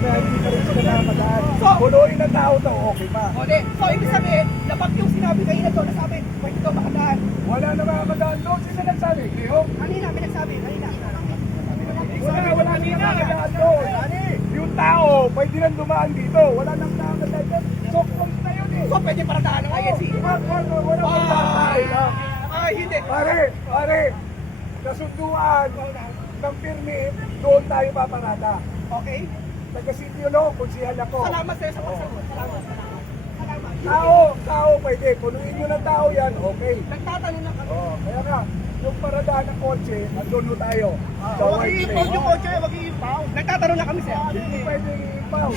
kaya hindi pa rin sila nakamadaan. Punuin ng tao to, okay pa. So, ibig sabihin, labag yung sinabi kayo na to na sabi, pwede ito makadaan. Wala na makamadaan doon. Sino nagsabi? Leo? Kanina, may nagsabi, kanina. Wala na makamadaan doon. Yung tao, pwede lang dumaan dito. Wala nang nakamadaan doon. So, close na yun eh. So, pwede para daan ng ISC. Wala makamadaan. Ay, hindi. Pare, kasunduan ng permit, doon tayo paparada. Okay? Taga-sityo no, konsyal ako. Salamat sa'yo sa pagsagot. Salamat. Tao, pwede. Punuin nyo ng tao yan, okay. Nagtatanong na kami. Kaya nga, yung paradaan ng kotse, andun mo tayo. Sa Huwag white i-impound lane. yung kotse, huwag i-impound. Nagtatanong na kami, sir. Hindi pwede i-impound.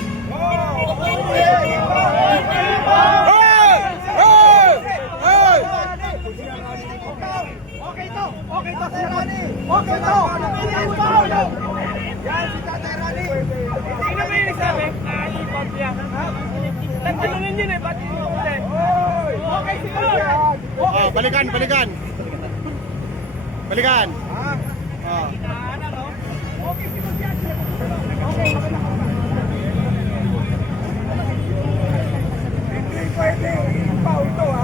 Okay to, sir Rani. Okay to. I-impound. Yan, si Tatay Rani. Sino ba yung sabi? I-impound yan. Nagtanungin yun eh, ba't i-impound? Okay, siguro. Oh, balikan. Balikan. Oh. Okay, siguro yan. Okay. Hindi pwede i-impound to, ha?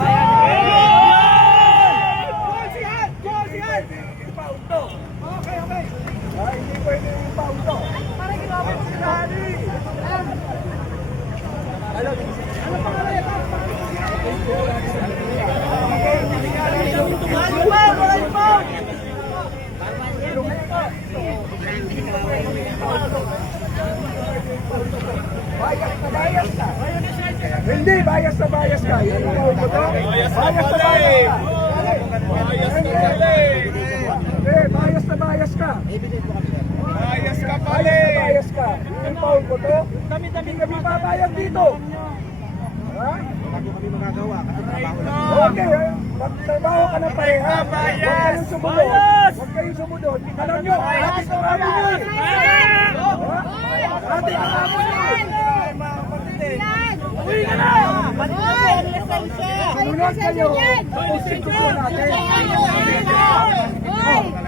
Sihan! I-impound to. Okay. Hindi pwede i-impound to. Para ginawa ko si Rani. Ano pangalan ito? Wala impound! Bias ka. Hindi, bias na bias ka. I-impound mo to. Bias na bias ka. Bias na bias ka. Bias ka. I-impound mo to. Hindi kami babayad dito. Ha? Okay, magtrabaho ka ng pareha. Huwag kayong sumunod. Alam nyo, ating ang amo nyo eh. Ating ang amo nyo eh. Uwi ka na! Sumunod kayo sa konstitusyon natin.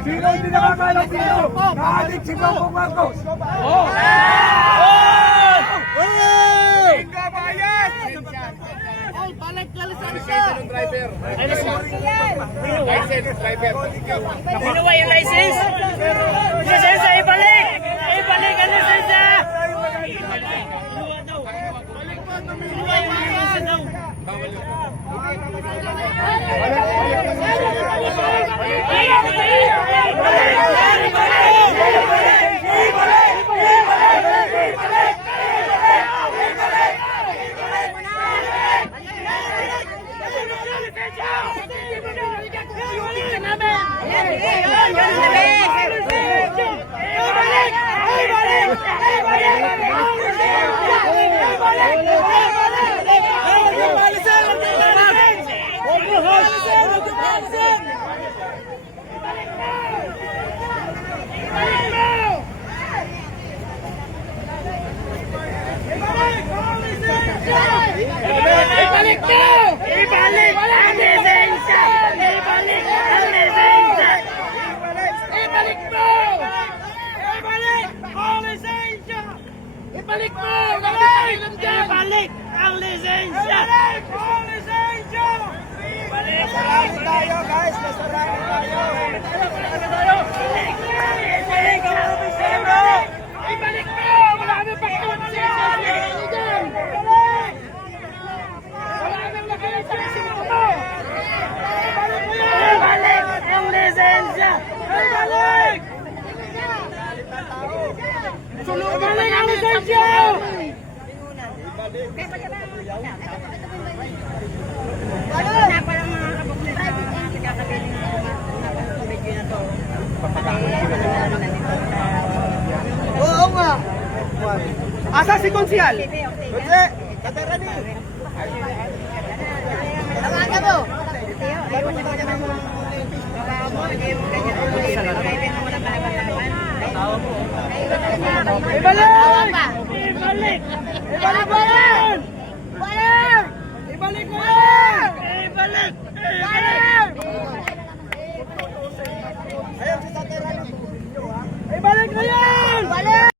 Sino hindi nakakalang dito? Naadik si Bongbong Marcos. Binuwa yung license? Lisensya, ibalik! Ibalik ang lisensya! Binuwa daw. Binuwa yung lisensya daw. Ibalik mo! Ibalik ang lisensya! Ibalik ang lisensya! Ibalik mo! Ibalik ang lisensya! Ibalik mo! Ibalik ang lisensya! Ibalik ang lisensya! Ibalik ang Tayo guys, nasarami tayo. Ibalik ang lisensya! Ibalik mo! Wala kami pagkakasya! Ibalik ang lisensya! Ibalik! Ibalik ang lisensya! Oo nga. Asa si Konsyal? Kasi, Tatay Rani. Ibalik! Ibalik! Ibalik mo yan! Ibalik mo yan! Ibalik! Ibalik! Ayun si Tatay Rani. Ibalik mo yan!